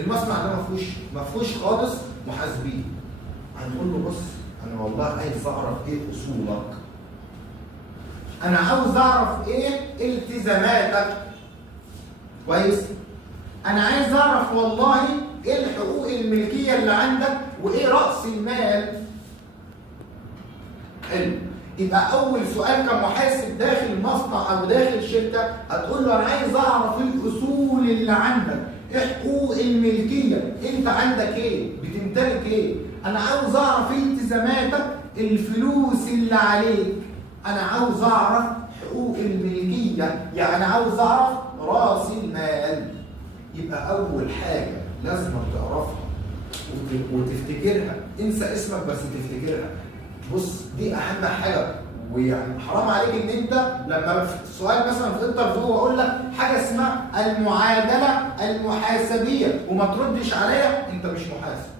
المصنع ده ما فيهوش خالص محاسبين. هنقول له بص انا والله عايز اعرف ايه اصولك، انا عاوز اعرف ايه التزاماتك، كويس؟ انا عايز اعرف والله ايه الحقوق الملكيه اللي عندك وايه راس المال. حلو. يبقى اول سؤال كمحاسب داخل مصنع او داخل شركه هتقول له انا عايز اعرف الاصول اللي عندك، ايه حقوق الملكيه، انت عندك ايه؟ بتمتلك ايه؟ انا عاوز اعرف التزاماتك، الفلوس اللي عليك، انا عاوز اعرف حقوق الملكيه، يعني عاوز اعرف راس المال. يبقى اول حاجه لازم تعرفها وتفتكرها، انسى اسمك بس تفتكرها. بص دي اهم حاجه، ويعني حرام عليك ان انت لما في السؤال مثلا في انترفيو واقول لك حاجه اسمها المعادله المحاسبيه وما تردش عليا، انت مش محاسب.